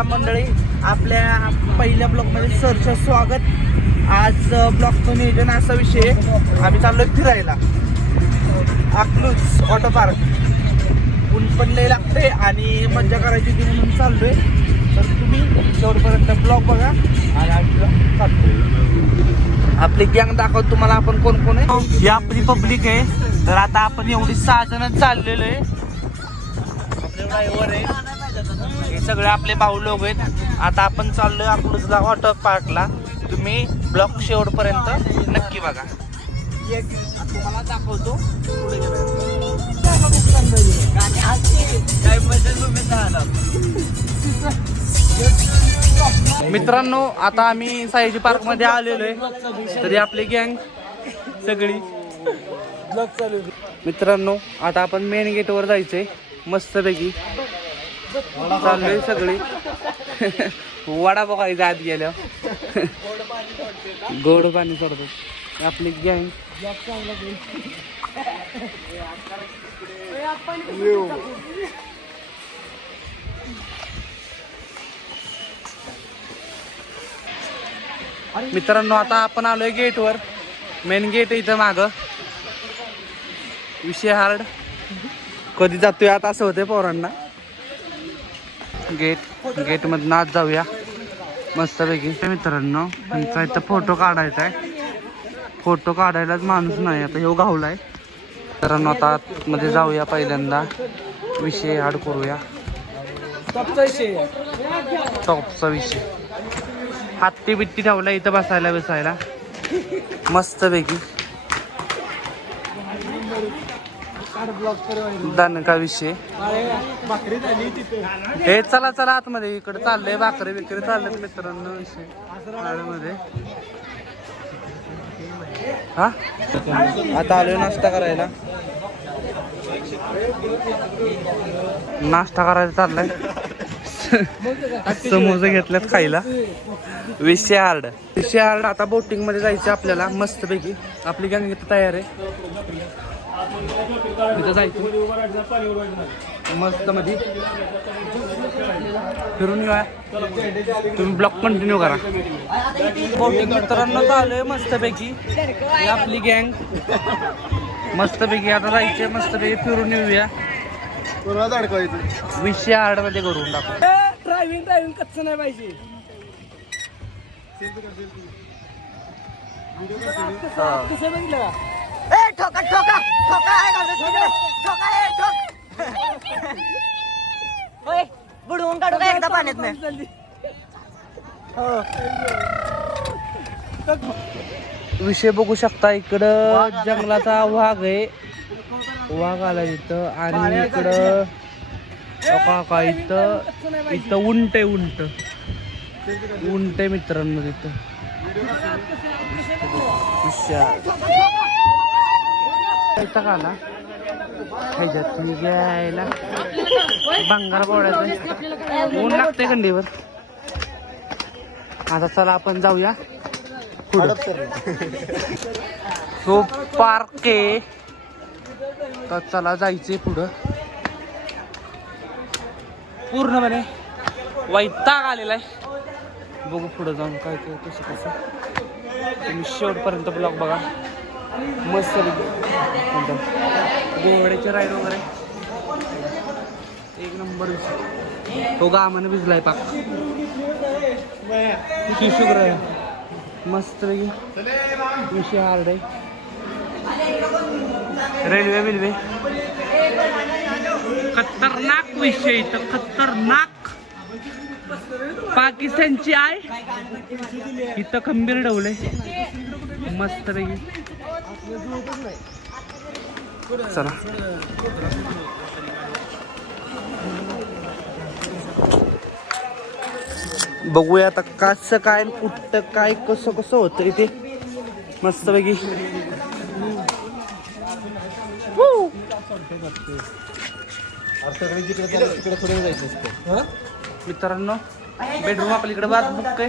नमस्कार मंडळी, आपल्या पहिल्या ब्लॉगमध्ये सरचं स्वागत. आज ब्लॉगचं नियोजन असा विषय, आम्ही चाललोय फिरायला अकलूज वॉटर पार्क. ऊन पण लय लागते आणि मज्जा करायची ती म्हणून चाललोय. तर तुम्ही शेवटपर्यंत ब्लॉग बघा आणि आम्ही चाललोय. आपली गँग दाखवतो तुम्हाला आपण कोण कोण आहे. ही आपली पब्लिक आहे. तर आता आपण एवढी 6 जण चाललेलो आहे. आपले ड्रायव्हर आहे, हे सगळे आपले भाऊ लोक आहेत. आता आपण चाललोय अकलूजला वॉटर पार्कला. तुम्ही ब्लॉग शेवटपर्यंत नक्की बघा. तुम्हाला दाखवतो मित्रांनो. आता आम्ही साईजी पार्क मध्ये आलेलो आहे. तरी आपली गँग सगळी मित्रांनो, आता आपण मेन गेट वर जायचंय. मस्तपैकी चाललोय सगळी. वडा बघायचा आत गेल्या. गोड पाणी सोडतो आपली गँग. मित्रांनो, आता आपण आलोय गेट वर. मेन गेट इथं माग. विषय हार्ड. कधी जातोय आता असं होते पोरांना. गेट मधून आत जाऊया मस्तपैकी. मित्रांनो, त्यांचा इथं फोटो काढायचा आहे. फोटो काढायलाच माणूस नाही. आता ह्यो गावलाय. मित्रांनो, आता मध्ये जाऊया. पहिल्यांदा विषय हार्ड करूया. टॉपचा विषय. हत्ती बिट्टी ठेवला इथं बसायला मस्तपैकी. दणका विषय. हे चला चला आतमध्ये. इकडे चाललंय भाकरी बिकरी चाललेत मित्रांनो. विषय हा. आता आलोय नाश्ता करायला. नाश्ता करायला चाललाय. समोसे घेतल्यात खायला. विषय हार्ड. आता बोटिंग मध्ये जायचं आपल्याला मस्तपैकी. आपली गँग इथं तयार आहे. इथं जायचं मस्त मध्ये फिरून येऊया. तुम्ही ब्लॉग कंटिन्यू करा. बोटिंग मित्रांनो चालू मस्तपैकी. आपली गँग मस्तपैकी आता जायचे. मस्तपैकी फिरून येऊया. विषय हार्ड मध्ये करून टाकू. ड्रायव्हिंग कच्चं नाही पाहिजे. बुडवून काढू का एकदा पाण्यात नाही. विषय बघू शकता. इकडं जंगलाचा वाघ आहे. वाघ आला इथं. आणि इकडं का इथं उंट आहे मित्रांनो. तिथं का आला ह्याच्यात घ्यायला भंगार पोळ्याचं ऊन लागतंय खंडीवर. आता चला आपण जाऊया तो पार्क आहे. तर चला जायचंय पुढं. पूर्णपणे वैताग आलेला आहे. बघू पुढं जाऊन काय काय कसं. तुम्ही शेवटपर्यंत ब्लॉग बघा. मस्त गोवड्याचे राईड वगैरे एक नंबर. तो गामाने भिजलाय पाक. किती शुगर आहे. मस्त विषय हार्ड आहे. रेल्वे खतरनाक विषय इथं. खतरनाक. पाकिस्तानची आहे इथं खंबीर ठेवलंय मस्त पैकी. चला बघूया आता कसं काय कुठं काय कसं होतं इथे मस्तपैकी. मित्रांनो, बेडरूम आपल्याकडे बात बुक आहे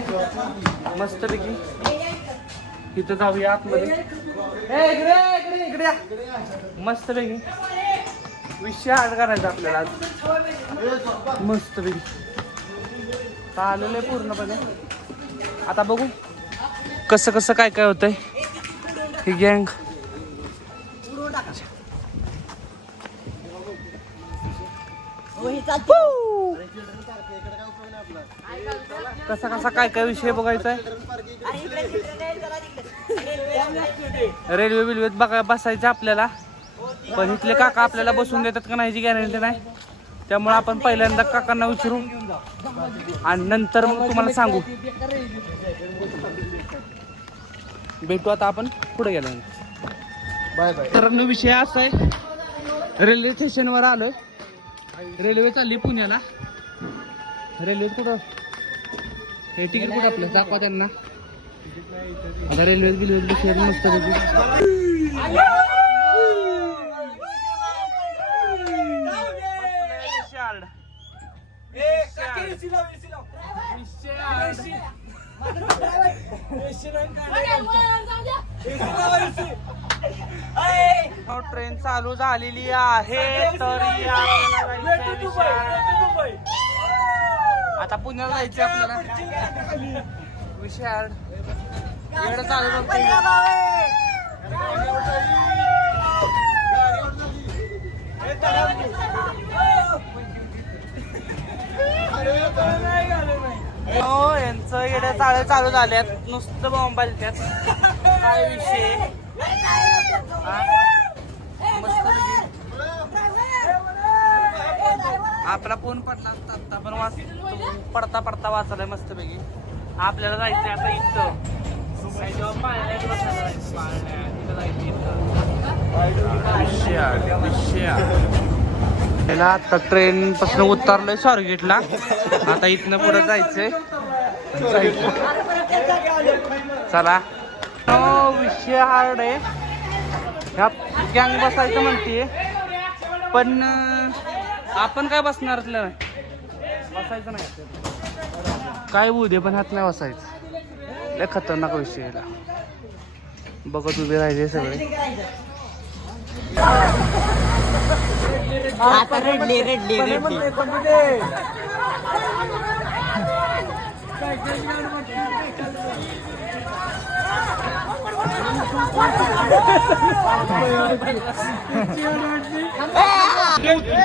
मस्तपैकी. इथं जाऊया आतमध्ये. इकडे मस्तपैकी विषय हार्ड करायचा आपल्याला आज मस्तपैकी. चाललेलं आहे पूर्णपणे. आता बघू कसं कसं काय काय होतंय. ही गँग कसा कसा काय काय विषय बघायचा आहे. रेल्वे बिल्वेत बघा बसायचं आपल्याला, पण इथले काका आपल्याला बसून देतात का नाही याची गॅरंटी नाही. त्यामुळे आपण पहिल्यांदा काकांना विचारू आणि नंतर मग तुम्हाला सांगू. भेटू आता आपण पुढे गेल्यानंतर. Bye bye. तर विषय असा आहे, रेल्वे स्टेशनवर आलोय. रेल्वे चालली पुण्याला. रेल्वे कुठं हे तिकीट कुठं आपलं दाखवा त्यांना. आता रेल्वे बिल्वे विषय मस्त बघू. ट्रेन चालू झालेली आहे. तर आता पुण्याला जायचं आपल्याला. विशाल एवढं चालू हो, यांचं येड्या चाळे चालू झाल्यात. नुसतं मोबाईल त्यात काय विषय. मस्त आपला फोन पडला आता पण पडता पडता वाचलाय मस्त पैकी. आपल्याला जायचंय आता इथं. त्याला आता ट्रेन पासून उतरलोय स्वारगेटला. आता इथनं पुढे जायचंय. चला. विषय हार्ड आहे. ह्या गँग बसायचं म्हणते, पण आपण काय बसणार नाही. बसायचं नाही काय होऊ दे, पण हात नाही बसायचं. लय खतरनाक विषय आहे. बघत उभे राहिले सगळे. आता रडली रडली रडली.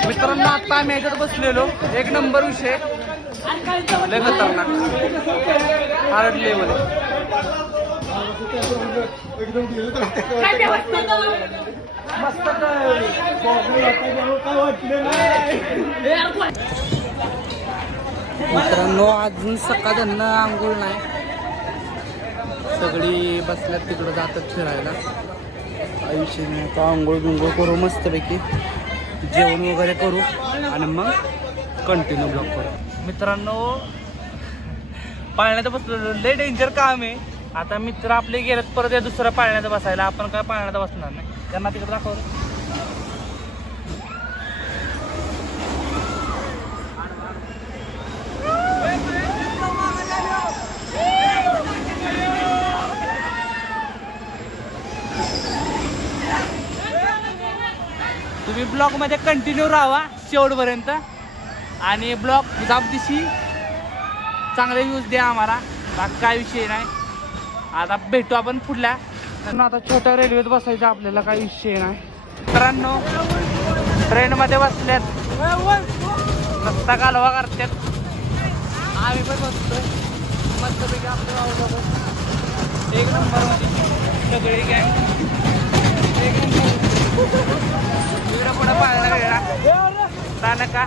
मित्रांनो आता आम्ही याच्यात बसलेलो. एक नंबर विषय, लय खतरनाक हार्ड लेवल. मित्रांनो अजून सकाळनं आंघोळ नाही. सगळी बसल्यात तिकडं जातात फिरायला. आयुष्य नाही आता आंघोळ बिंघोळ करू मस्तपैकी, जेवण वगैरे करू आणि मग कंटिन्यू ब्लॉग करू. मित्रांनो पाळण्यात बसलो, लय डेंजर काम आहे. आता मित्र आपले गेलेत परत या दुसऱ्या पाळण्यात बसायला. आपण काय पाळण्यात बसणार नाही. त्यांना तिकडे दाखव. तुम्ही ब्लॉग मध्ये कंटिन्यू राहा शेवटपर्यंत आणि ब्लॉग जाबदिशी चांगले व्ह्यूज द्या आम्हाला. बाकी काय विषय नाही. आता भेटू आपण पुढल्या. आता छोट्या रेल्वेत बसायचं आपल्याला, काही विषय नाही. मित्रांनो ट्रेन मध्ये बसल्यात, रस्ता कालवा करतात. आम्ही पण बसतोय मस्तपैकी आपल्या गावाला. एक नंबर मध्ये सगळी गँग. एक नंबर पुढे पाहायला वेळा स्थानका.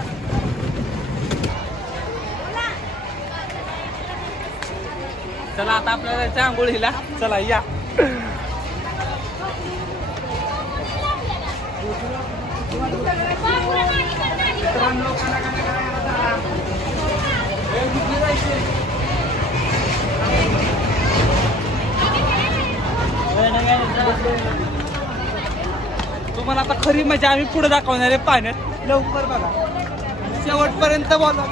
चला आता आपल्याला जायचं आंघोळीला. चला या. तुम्हाला आता खरी मजा आम्ही पुढे दाखवणार आहे पाण्यात. लवकर बघा शेवटपर्यंत बोला.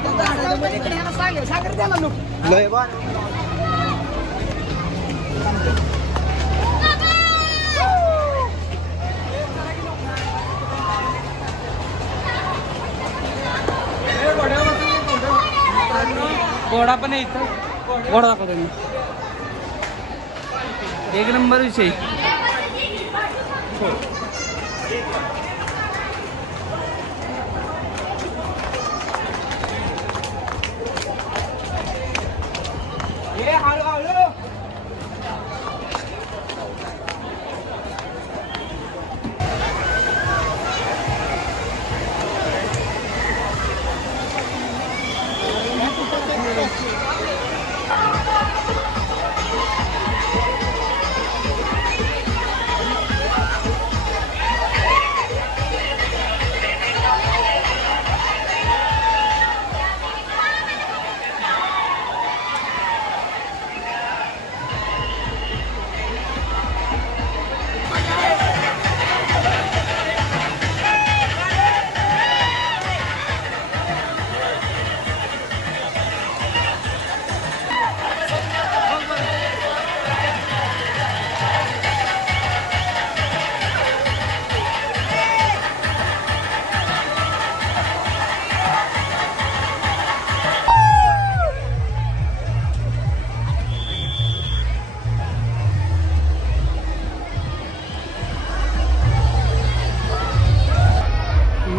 घोडा पण आहे इथं. घोडा दाखवतो मी. एक नंबर विषय.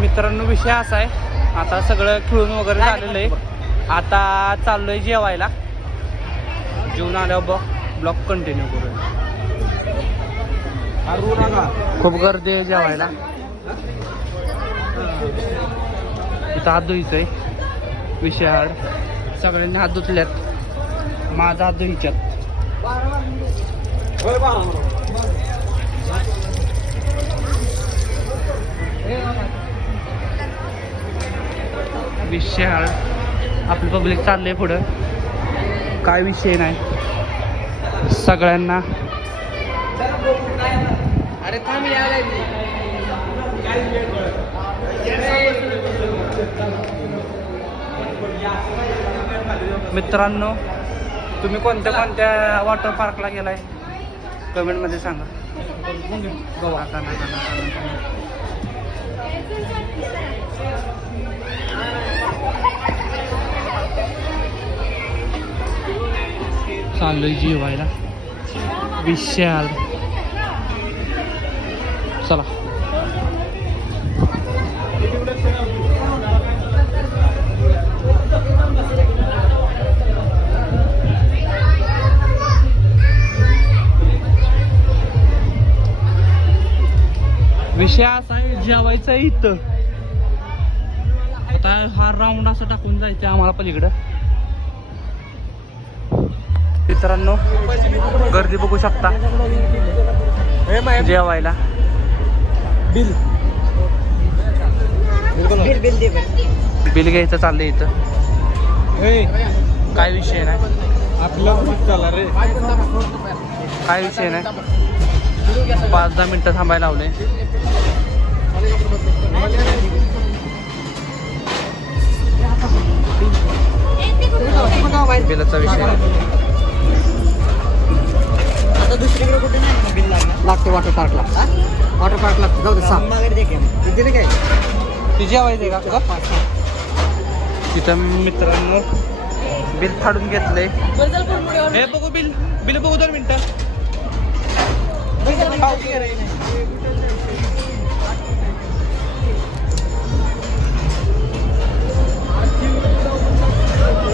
मित्रांनो विषय असा आहे, आता सगळं खेळून वगैरे झालेलं आहे. आता चाललोय जेवायला. जेवून आल्यावर ब्लॉग कंटिन्यू करूया. खूप गर्दी आहे जेवायला. इथं हात धुयचंय. विषय हाड सगळ्यांनी हात धुतल्यात. माझा हात धुईच्यात. विषय हाड आपलं पब्लिक चाललंय पुढं. काय विषय नाही. सगळ्यांना अरे थांब मित्रांनो, तुम्ही कोणत्या कोणत्या वॉटर पार्कला गेलाय कमेंटमध्ये सांगा. गोवा चाललोय जेवायला. विशाल चला. विषय असा आहे, जेवायचं आहे इथं. आता हा राऊंड असं टाकून जायचं आम्हाला पलीकडं. मित्रांनो गर्दी बघू शकता जेवायला. बिल घ्यायचं चाललंय इथं. काय विषय नाही. काय विषय नाही. 5-10 मिनिटं थांबायला लावले. बिलाचा विषय आता दुसरीकडे कुठे नाही बिल लागते. वॉटर पार्कला वॉटर पार्क लागते. जाऊ दे सांग तिथे काय ती जेवायचं आहे का? तिथं मित्रांनो बिल फाडून घेतलंय. हे बघू बिल बघू 2 मिनिटं.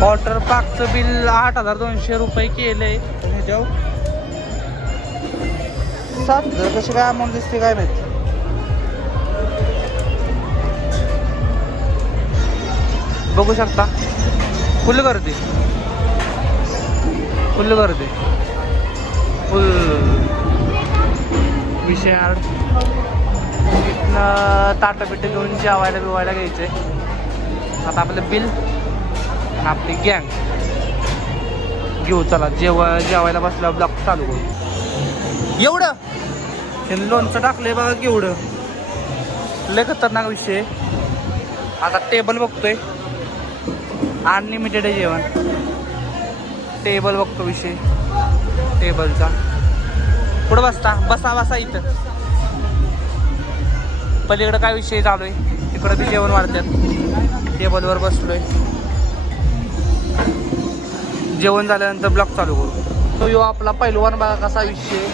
वॉटर पार्कचं बिल 8,200 रुपये केलंय. ह्याच्यावर 7,000 कशी काय अमाऊंट दिसते काय माहिती. बघू शकता फुल गर्दी. फुल विषय हार्ड. इथनं ताटं घेऊन जेवायला बिवायला घ्यायचंय. आता आपलं बिल आणि आपली गँग घेऊ. चला जेवायला बसल्यावर ब्लॉग चालू करू. एवढं हे लोणचं टाकलंय बघा केवढं. लय खतरनाक विषय. आता टेबल बघतोय. अनलिमिटेड आहे जेवण. टेबल बघतो विषय टेबलचा. पुढं बसा इथं. पलीकडं काय विषय चालू आहे. तिकडं बी जेवण वाढतात. टेबलवर बसलोय. जेवण झाल्यानंतर ब्लॉग चालू करू. तो यो आपला पहिलवान बघा कसा विषय,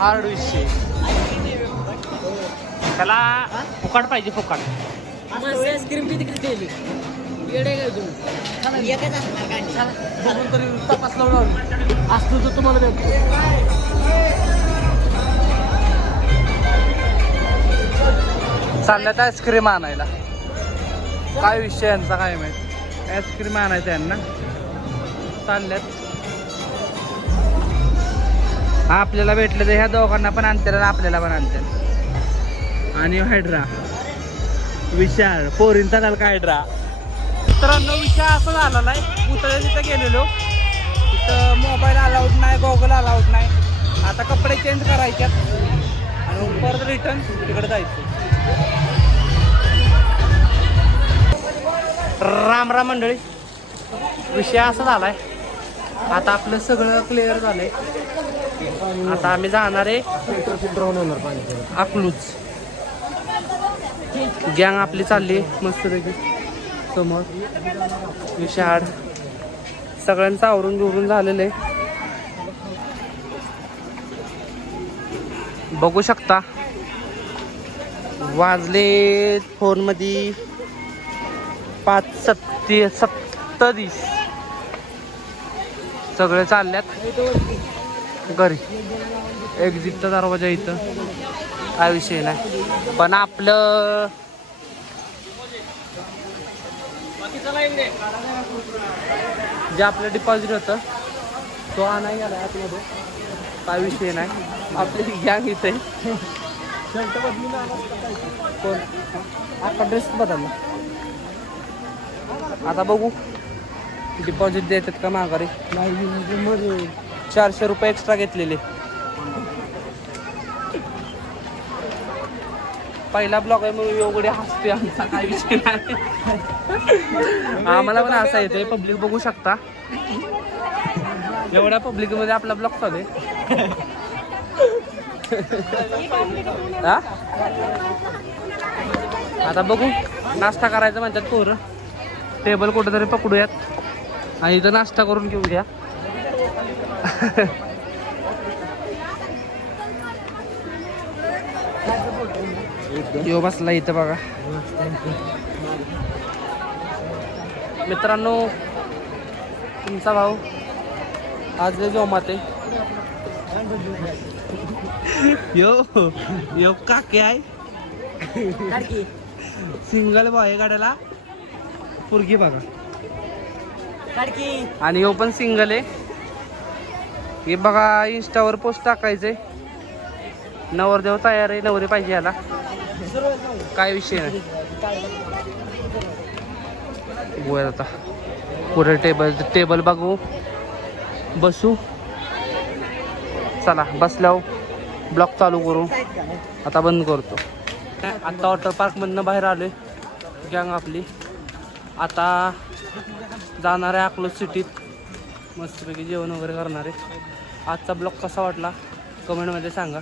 हार्ड विषय. त्याला फुकाट पाहिजे, फुकाट. आईस्क्रीम किती केली येडे काय तुम्ही एकच असणार काय बघून तरी तपास लावून असतो तर तुम्हाला देतो. चालल्यात आईस्क्रीम आणायला. काय विषय यांचा काय माहिती. आईस्क्रीम आणायचं यांना चालल्यात. आपल्याला भेटलं तर ह्या दोघांना पण आणतील आणि आपल्याला पण आणतील. आणि हायड्रा विशाल पोरींचा झाला का हायड्रा. मित्रांनो विषय असा झालेला आहे. पुतळे तिथं गेलेलो, तिथं मोबाईल अलाउड नाही, गॉगल अलाउड नाही. आता कपडे चेंज करायच्यात आणि परत रिटर्न तिकडे जायचं. राम राम मंडळी. विषय असा झालाय, आता आपलं सगळं क्लिअर झालंय. आता आम्ही जाणार आहे अकलूज. गँग आपली चालली मस्तपैकी समोर. विशाळ सगळ्यांचं आवरून बिवरून झालेलं आहे. बघू शकता वाजले फोनमध्ये 5:37. सगळे चालल्यात घरी. एक्झिटचा दरवाजा इथं, काय विषय नाही. पण आपलं जे आपलं डिपॉझिट होतं तो आणाय गेला आतमध्ये, काय विषय नाही. आपली गँग इथे कोण आता ड्रेस बदलला. आता बघू डिपॉझिट देतात का माघारी. 400 रुपये एक्स्ट्रा घेतलेले. पहिला ब्लॉग आहे म्हणून एवढे हसते. आमचा काय विषय नाही. आम्हाला पण असा येतोय. पब्लिक बघू शकता, एवढ्या पब्लिक मध्ये आपला ब्लॉग चालू आहे. आता बघू नाश्ता करायचा म्हणतात पोरं. टेबल कुठेतरी पकडूयात आणि इथं नाश्ता करून घेऊ द्या. यो बसला इथं बघा. मित्रांनो तुमचा भाऊ आज जोमात आहे. यो काके आहे. सिंगल बॉय गाड्याला पुरगी बघा. आणि यो पण सिंगल आहे. हे बघा इंस्टावर पोस्ट टाकायचे. नवरदेव तयार आहे, नवरी पाहिजे याला, काय विषय नाही. बघूया आता पुढे टेबल बघू, बसू. चला बसल्यावर ब्लॉग चालू करू. आता बंद करतो. आता वॉटर पार्क मधनं बाहेर आलोय गँग आपली. आता जाणार आहे अकलूज सिटीत. मस्तपैकी जेवण वगैरे करणार आहे. आजचा ब्लॉग कसा वाटला कमेंटमध्ये सांगा.